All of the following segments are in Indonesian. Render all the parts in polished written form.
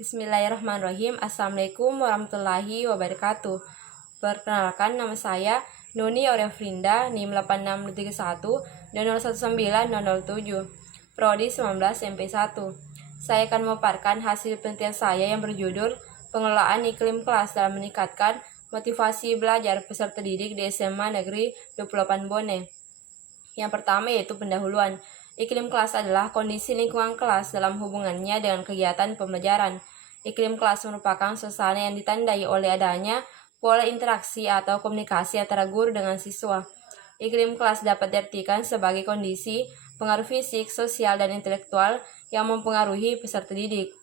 Bismillahirrahmanirrahim. Assalamualaikum warahmatullahi wabarakatuh. Perkenalkan, nama saya Nuni Aureafrinda, NIM 86031 dan 019007, Prodi 19 MP1. Saya akan memaparkan hasil penelitian saya yang berjudul Pengelolaan Iklim Kelas dalam Meningkatkan Motivasi Belajar Peserta Didik di SMA Negeri 28 Bone. Yang pertama yaitu pendahuluan. Iklim kelas adalah kondisi lingkungan kelas dalam hubungannya dengan kegiatan pembelajaran. Iklim kelas merupakan suasana yang ditandai oleh adanya pola interaksi atau komunikasi antara guru dengan siswa. Iklim kelas dapat diartikan sebagai kondisi pengaruh fisik, sosial, dan intelektual yang mempengaruhi peserta didik.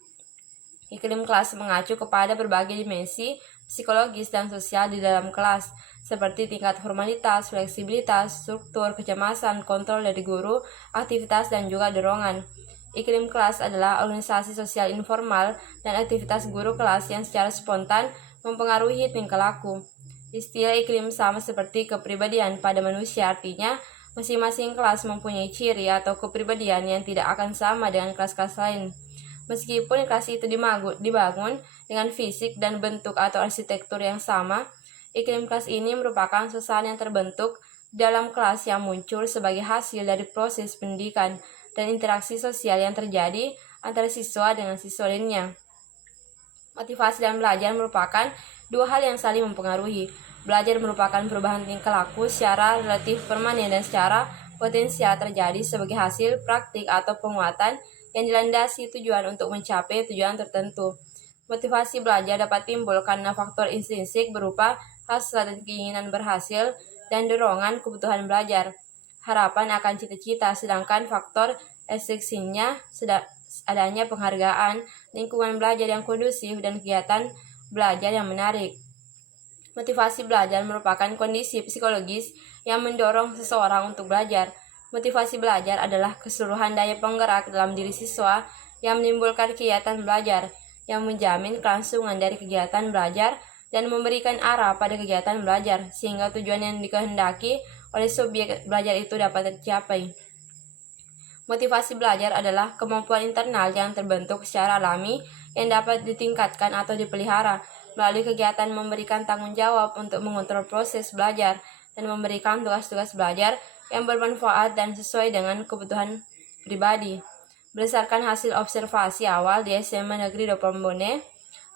Iklim kelas mengacu kepada berbagai dimensi psikologis dan sosial di dalam kelas, seperti tingkat formalitas, fleksibilitas, struktur, kecemasan, kontrol dari guru, aktivitas, dan juga dorongan. Iklim kelas adalah organisasi sosial informal dan aktivitas guru kelas yang secara spontan mempengaruhi tingkah laku. Istilah iklim sama seperti kepribadian pada manusia, artinya masing-masing kelas mempunyai ciri atau kepribadian yang tidak akan sama dengan kelas-kelas lain. Meskipun kelas itu dibangun dengan fisik dan bentuk atau arsitektur yang sama, iklim kelas ini merupakan suasana yang terbentuk dalam kelas yang muncul sebagai hasil dari proses pendidikan dan interaksi sosial yang terjadi antara siswa dengan siswa lainnya. Motivasi dalam belajar merupakan dua hal yang saling mempengaruhi. Belajar merupakan perubahan tingkah laku secara relatif permanen dan secara potensial terjadi sebagai hasil praktik atau penguatan yang dilandasi tujuan untuk mencapai tujuan tertentu. Motivasi belajar dapat timbul karena faktor intrinsik berupa hasrat dan keinginan berhasil dan dorongan kebutuhan belajar, harapan akan cita-cita, sedangkan faktor ekstriksinya adanya penghargaan, lingkungan belajar yang kondusif, dan kegiatan belajar yang menarik. Motivasi belajar merupakan kondisi psikologis yang mendorong seseorang untuk belajar. Motivasi belajar adalah keseluruhan daya penggerak dalam diri siswa yang menimbulkan kegiatan belajar, yang menjamin kelangsungan dari kegiatan belajar dan memberikan arah pada kegiatan belajar, sehingga tujuan yang dikehendaki oleh subjek belajar itu dapat tercapai. Motivasi belajar adalah kemampuan internal yang terbentuk secara alami yang dapat ditingkatkan atau dipelihara melalui kegiatan memberikan tanggung jawab untuk mengontrol proses belajar dan memberikan tugas-tugas belajar yang bermanfaat dan sesuai dengan kebutuhan pribadi. Berdasarkan hasil observasi awal di SMA Negeri 28 Bone,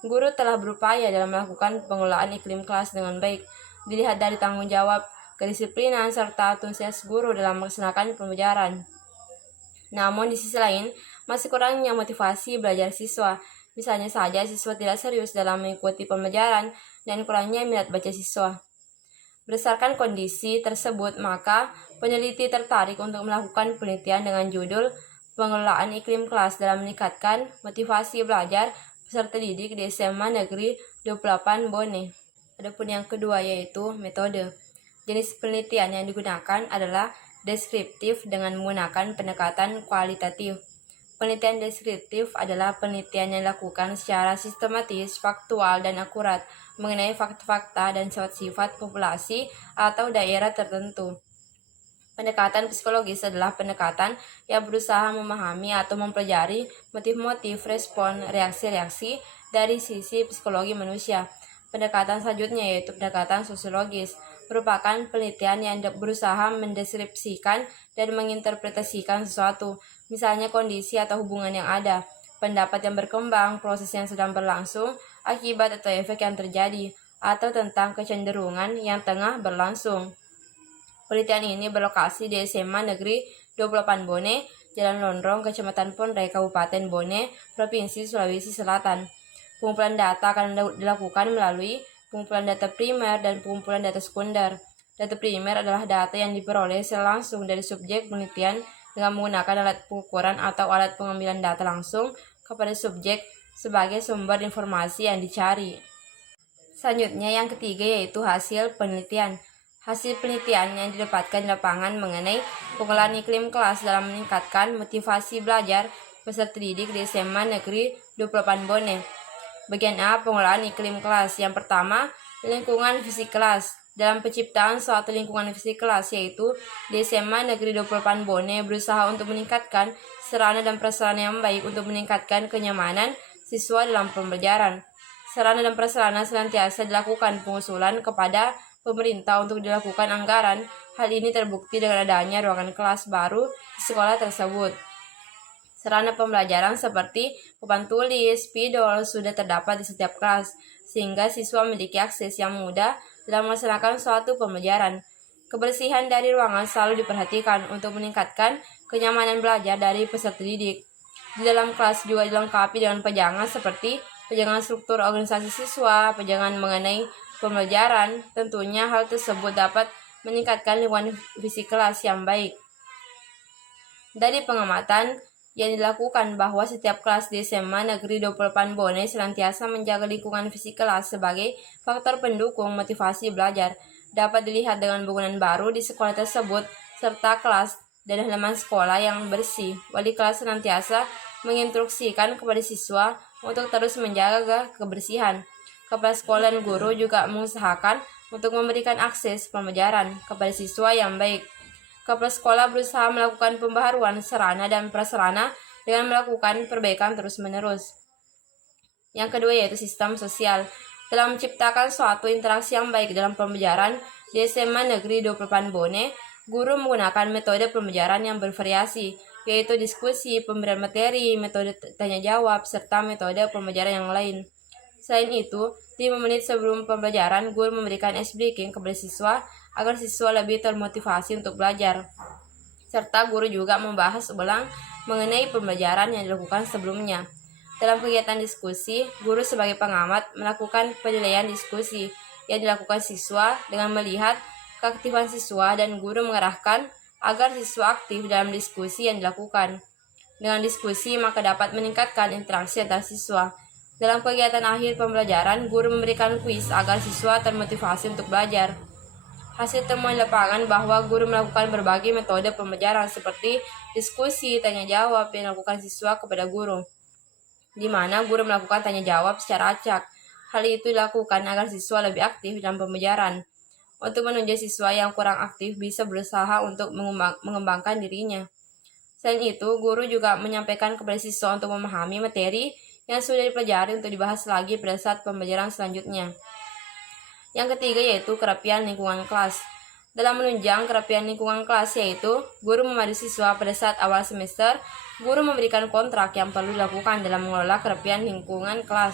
guru telah berupaya dalam melakukan pengelolaan iklim kelas dengan baik. Dilihat dari tanggung jawab, kedisiplinan, serta antusias guru dalam melaksanakan pembelajaran. Namun di sisi lain, masih kurangnya motivasi belajar siswa. Misalnya saja siswa tidak serius dalam mengikuti pembelajaran dan kurangnya minat baca siswa. Berdasarkan kondisi tersebut, maka peneliti tertarik untuk melakukan penelitian dengan judul Pengelolaan Iklim Kelas dalam Meningkatkan Motivasi Belajar Peserta Didik di SMA Negeri 28 Bone. Adapun yang kedua yaitu metode. Jenis penelitian yang digunakan adalah deskriptif dengan menggunakan pendekatan kualitatif. Penelitian deskriptif adalah penelitian yang dilakukan secara sistematis, faktual, dan akurat mengenai fakta-fakta dan sifat-sifat populasi atau daerah tertentu. Pendekatan psikologis adalah pendekatan yang berusaha memahami atau mempelajari motif-motif, respon, reaksi-reaksi dari sisi psikologi manusia. Pendekatan selanjutnya yaitu pendekatan sosiologis, merupakan penelitian yang berusaha mendeskripsikan dan menginterpretasikan sesuatu, misalnya kondisi atau hubungan yang ada, pendapat yang berkembang, proses yang sedang berlangsung, akibat atau efek yang terjadi, atau tentang kecenderungan yang tengah berlangsung. Penelitian ini berlokasi di SMA Negeri 28 Bone, Jalan Lonrong, Kecamatan Ponrai, Kabupaten Bone, Provinsi Sulawesi Selatan. Pengumpulan data akan dilakukan melalui pengumpulan data primer dan pengumpulan data sekunder. Data primer adalah data yang diperoleh secara langsung dari subjek penelitian dengan menggunakan alat pengukuran atau alat pengambilan data langsung kepada subjek sebagai sumber informasi yang dicari. Selanjutnya yang ketiga yaitu hasil penelitian. Hasil penelitian yang didapatkan di lapangan mengenai pengelolaan iklim kelas dalam meningkatkan motivasi belajar peserta didik di SMA Negeri 28 Bone. Bagian A, pengelolaan iklim kelas. Yang pertama, lingkungan fisik kelas. Dalam penciptaan suatu lingkungan fisik kelas, yaitu di SMA Negeri 28 Bone berusaha untuk meningkatkan sarana dan prasarana yang baik untuk meningkatkan kenyamanan siswa dalam pembelajaran. Sarana dan prasarana senantiasa dilakukan pengusulan kepada pemerintah untuk dilakukan anggaran. Hal ini terbukti dengan adanya ruangan kelas baru di sekolah tersebut. Sarana pembelajaran seperti papan tulis, spidol sudah terdapat di setiap kelas, sehingga siswa memiliki akses yang mudah dalam melaksanakan suatu pembelajaran. Kebersihan dari ruangan selalu diperhatikan untuk meningkatkan kenyamanan belajar dari peserta didik. Di dalam kelas juga dilengkapi dengan pegangan seperti pegangan struktur organisasi siswa, pegangan mengenai pembelajaran. Tentunya hal tersebut dapat meningkatkan lingkungan fisik kelas yang baik. Dari pengamatan yang dilakukan bahwa setiap kelas di SMA Negeri 28 Bone senantiasa menjaga lingkungan fisik kelas sebagai faktor pendukung motivasi belajar. Dapat dilihat dengan bangunan baru di sekolah tersebut, serta kelas dan halaman sekolah yang bersih. Wali kelas senantiasa menginstruksikan kepada siswa untuk terus menjaga kebersihan. Kepala sekolah dan guru juga mengusahakan untuk memberikan akses pembelajaran kepada siswa yang baik. Kepala sekolah berusaha melakukan pembaharuan sarana dan prasarana dengan melakukan perbaikan terus-menerus. Yang kedua yaitu sistem sosial. Dalam menciptakan suatu interaksi yang baik dalam pembelajaran di SMA Negeri 28 Bone, guru menggunakan metode pembelajaran yang bervariasi, yaitu diskusi, pemberian materi, metode tanya-jawab, serta metode pembelajaran yang lain. Selain itu, 5 menit sebelum pembelajaran, guru memberikan ice breaking kepada siswa agar siswa lebih termotivasi untuk belajar. Serta guru juga membahas ulang mengenai pembelajaran yang dilakukan sebelumnya. Dalam kegiatan diskusi, guru sebagai pengamat melakukan penilaian diskusi yang dilakukan siswa dengan melihat keaktifan siswa, dan guru mengarahkan agar siswa aktif dalam diskusi yang dilakukan. Dengan diskusi, maka dapat meningkatkan interaksi antar siswa. Dalam kegiatan akhir pembelajaran, guru memberikan kuis agar siswa termotivasi untuk belajar. Hasil temuan lapangan bahwa guru melakukan berbagai metode pembelajaran seperti diskusi, tanya jawab yang dilakukan siswa kepada guru, di mana guru melakukan tanya jawab secara acak. Hal itu dilakukan agar siswa lebih aktif dalam pembelajaran. Untuk menunjang siswa yang kurang aktif bisa berusaha untuk mengembangkan dirinya. Selain itu, guru juga menyampaikan kepada siswa untuk memahami materi yang sudah dipelajari untuk dibahas lagi pada saat pembelajaran selanjutnya. Yang ketiga yaitu kerapian lingkungan kelas. Dalam menunjang kerapian lingkungan kelas yaitu guru memandu siswa pada saat awal semester, guru memberikan kontrak yang perlu dilakukan dalam mengelola kerapian lingkungan kelas.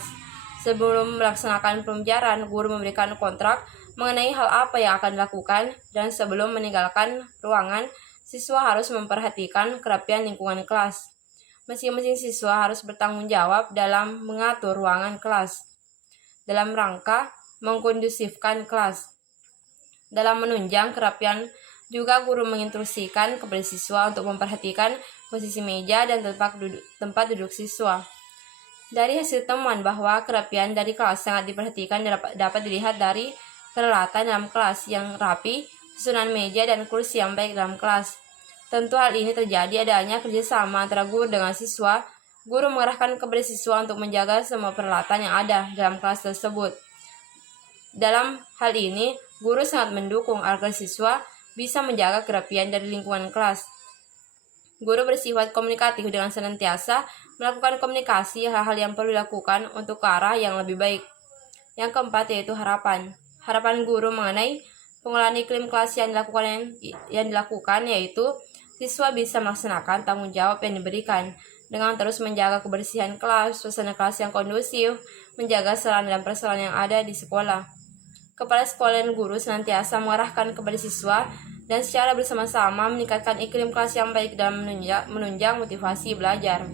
Sebelum melaksanakan pembelajaran, guru memberikan kontrak mengenai hal apa yang akan dilakukan, dan sebelum meninggalkan ruangan, siswa harus memperhatikan kerapian lingkungan kelas. Masing-masing siswa harus bertanggung jawab dalam mengatur ruangan kelas dalam rangka mengkondusifkan kelas. Dalam menunjang kerapian, juga guru menginstruksikan kepada siswa untuk memperhatikan posisi meja dan tempat duduk siswa. Dari hasil temuan bahwa kerapian dari kelas sangat diperhatikan dapat dilihat dari peralatan dalam kelas yang rapi, susunan meja dan kursi yang baik dalam kelas. Tentu hal ini terjadi adanya kerjasama antara guru dengan siswa. Guru mengarahkan kepada siswa untuk menjaga semua peralatan yang ada dalam kelas tersebut. Dalam hal ini, guru sangat mendukung agar siswa bisa menjaga kerapian dari lingkungan kelas. Guru bersifat komunikatif dengan senantiasa melakukan komunikasi hal-hal yang perlu dilakukan untuk ke arah yang lebih baik. Yang keempat yaitu harapan. Harapan guru mengenai pengolahan iklim kelas yang dilakukan yaitu siswa bisa melaksanakan tanggung jawab yang diberikan dengan terus menjaga kebersihan kelas, suasana kelas yang kondusif, menjaga sarana dan prasarana yang ada di sekolah. Kepala sekolah dan guru senantiasa mengarahkan kepada siswa dan secara bersama-sama meningkatkan iklim kelas yang baik dan menunjang motivasi belajar.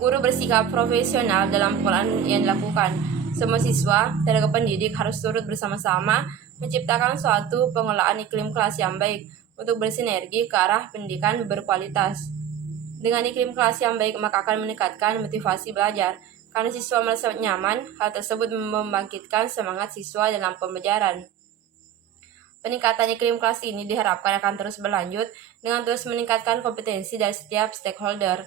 Guru bersikap profesional dalam pengelolaan yang dilakukan. Semua siswa, tenaga pendidik harus turut bersama-sama menciptakan suatu pengelolaan iklim kelas yang baik untuk bersinergi ke arah pendidikan berkualitas. Dengan iklim kelas yang baik maka akan meningkatkan motivasi belajar. Karena siswa merasa nyaman, hal tersebut membangkitkan semangat siswa dalam pembelajaran. Peningkatan iklim kelas ini diharapkan akan terus berlanjut dengan terus meningkatkan kompetensi dari setiap stakeholder.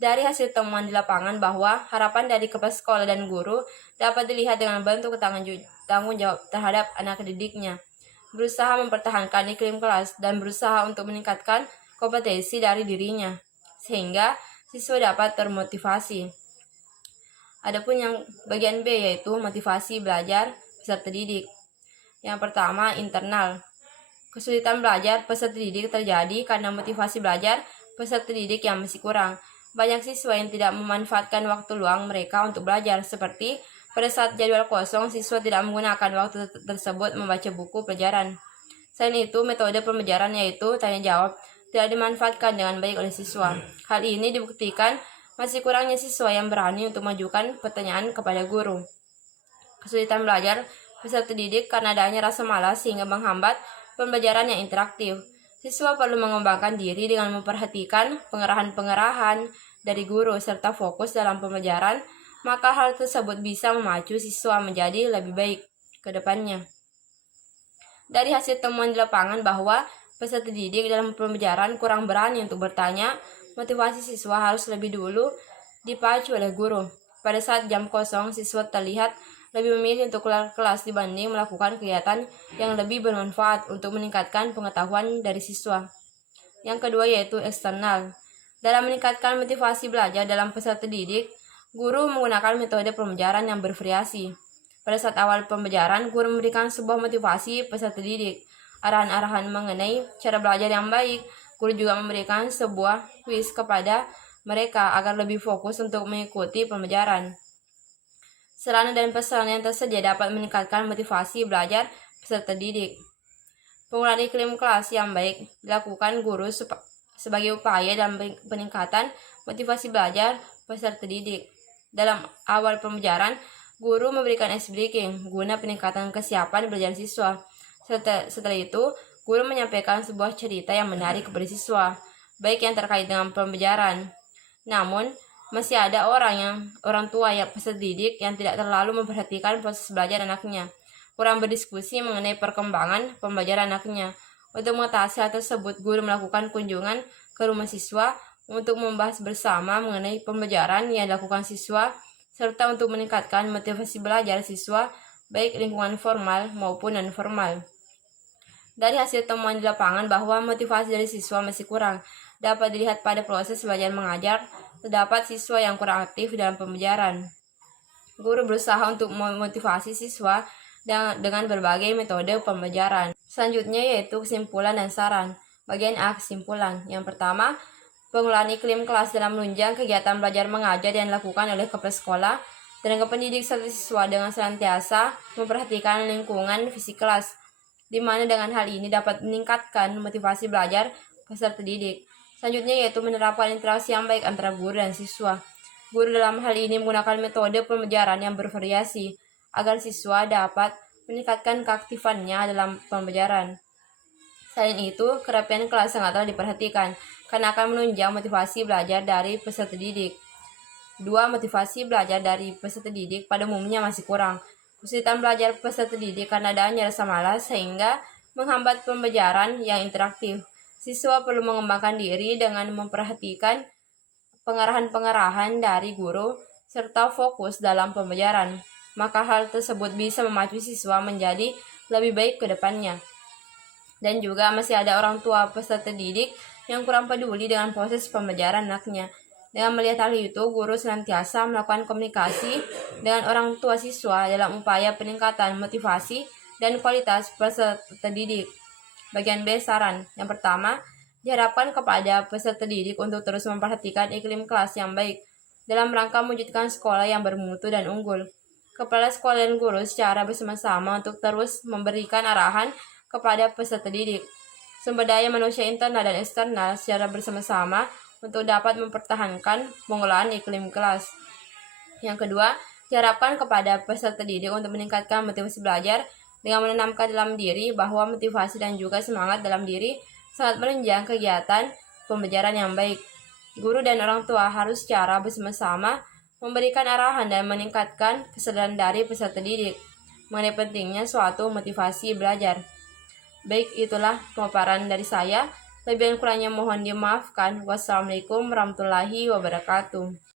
Dari hasil temuan di lapangan bahwa harapan dari kepala sekolah dan guru dapat dilihat dengan bentuk tanggung jawab terhadap anak didiknya, berusaha mempertahankan iklim kelas dan berusaha untuk meningkatkan kompetensi dari dirinya, sehingga siswa dapat termotivasi. Adapun yang bagian B yaitu motivasi belajar peserta didik. Yang pertama, internal. Kesulitan belajar peserta didik terjadi karena motivasi belajar peserta didik yang masih kurang. Banyak siswa yang tidak memanfaatkan waktu luang mereka untuk belajar, seperti pada saat jadwal kosong, siswa tidak menggunakan waktu tersebut membaca buku pelajaran. Selain itu, metode pembelajaran yaitu tanya jawab tidak dimanfaatkan dengan baik oleh siswa. Hal ini dibuktikan masih kurangnya siswa yang berani untuk mengajukan pertanyaan kepada guru. Kesulitan belajar peserta didik karena adanya rasa malas sehingga menghambat pembelajaran yang interaktif. Siswa perlu mengembangkan diri dengan memperhatikan pengerahan-pengerahan dari guru serta fokus dalam pembelajaran, maka hal tersebut bisa memacu siswa menjadi lebih baik ke depannya. Dari hasil temuan di lapangan bahwa peserta didik dalam pembelajaran kurang berani untuk bertanya, motivasi siswa harus lebih dulu dipacu oleh guru. Pada saat jam kosong, siswa terlihat lebih memilih untuk keluar kelas dibanding melakukan kegiatan yang lebih bermanfaat untuk meningkatkan pengetahuan dari siswa. Yang kedua yaitu eksternal. Dalam meningkatkan motivasi belajar dalam peserta didik, guru menggunakan metode pembelajaran yang bervariasi. Pada saat awal pembelajaran, guru memberikan sebuah motivasi peserta didik, arahan-arahan mengenai cara belajar yang baik. Guru juga memberikan sebuah kuis kepada mereka agar lebih fokus untuk mengikuti pembelajaran. Sarana dan prasarana yang tersedia dapat meningkatkan motivasi belajar peserta didik. Penggunaan iklim kelas yang baik dilakukan guru sebagai upaya dalam peningkatan motivasi belajar peserta didik. Dalam awal pembelajaran, guru memberikan ice breaking guna peningkatan kesiapan belajar siswa. Setelah itu, guru menyampaikan sebuah cerita yang menarik kepada siswa, baik yang terkait dengan pembelajaran. Namun, masih ada orang tua yang peserta didik yang tidak terlalu memperhatikan proses belajar anaknya, kurang berdiskusi mengenai perkembangan pembelajaran anaknya. Untuk mengatasi hal tersebut, guru melakukan kunjungan ke rumah siswa untuk membahas bersama mengenai pembelajaran yang dilakukan siswa, serta untuk meningkatkan motivasi belajar siswa, baik lingkungan formal maupun non-formal. Dari hasil temuan di lapangan bahwa motivasi dari siswa masih kurang, dapat dilihat pada proses belajar mengajar, terdapat siswa yang kurang aktif dalam pembelajaran. Guru berusaha untuk memotivasi siswa dengan berbagai metode pembelajaran. Selanjutnya yaitu kesimpulan dan saran. Bagian A, kesimpulan. Yang pertama, pengelolaan iklim kelas dalam menunjang kegiatan belajar mengajar yang dilakukan oleh kepala sekolah, tenaga pendidik serta siswa dengan senantiasa memperhatikan lingkungan fisik kelas, di mana dengan hal ini dapat meningkatkan motivasi belajar peserta didik. Selanjutnya yaitu menerapkan interaksi yang baik antara guru dan siswa. Guru dalam hal ini menggunakan metode pembelajaran yang bervariasi agar siswa dapat meningkatkan keaktifannya dalam pembelajaran. Selain itu, kerapian kelas sangatlah diperhatikan karena akan menunjang motivasi belajar dari peserta didik. 2. Motivasi belajar dari peserta didik pada umumnya masih kurang. Kesulitan belajar peserta didik karena adanya rasa malas sehingga menghambat pembelajaran yang interaktif. Siswa perlu mengembangkan diri dengan memperhatikan pengarahan-pengarahan dari guru serta fokus dalam pembelajaran. Maka hal tersebut bisa memacu siswa menjadi lebih baik ke depannya. Dan juga masih ada orang tua peserta didik yang kurang peduli dengan proses pembelajaran anaknya. Dengan melihat hal itu, guru senantiasa melakukan komunikasi dengan orang tua siswa dalam upaya peningkatan motivasi dan kualitas peserta didik. Bagian B, saran. Yang pertama, diharapkan kepada peserta didik untuk terus memperhatikan iklim kelas yang baik dalam rangka mewujudkan sekolah yang bermutu dan unggul. Kepala sekolah dan guru secara bersama-sama untuk terus memberikan arahan kepada peserta didik. Sumber daya manusia internal dan eksternal secara bersama-sama untuk dapat mempertahankan pengelolaan iklim kelas. Yang kedua, diharapkan kepada peserta didik untuk meningkatkan motivasi belajar dengan menanamkan dalam diri bahwa motivasi dan juga semangat dalam diri sangat menunjang kegiatan pembelajaran yang baik. Guru dan orang tua harus secara bersama-sama memberikan arahan dan meningkatkan kesadaran dari peserta didik mengenai pentingnya suatu motivasi belajar. Baik, itulah pemaparan dari saya. Lebih dan kurangnya mohon dimaafkan. Wassalamualaikum warahmatullahi wabarakatuh.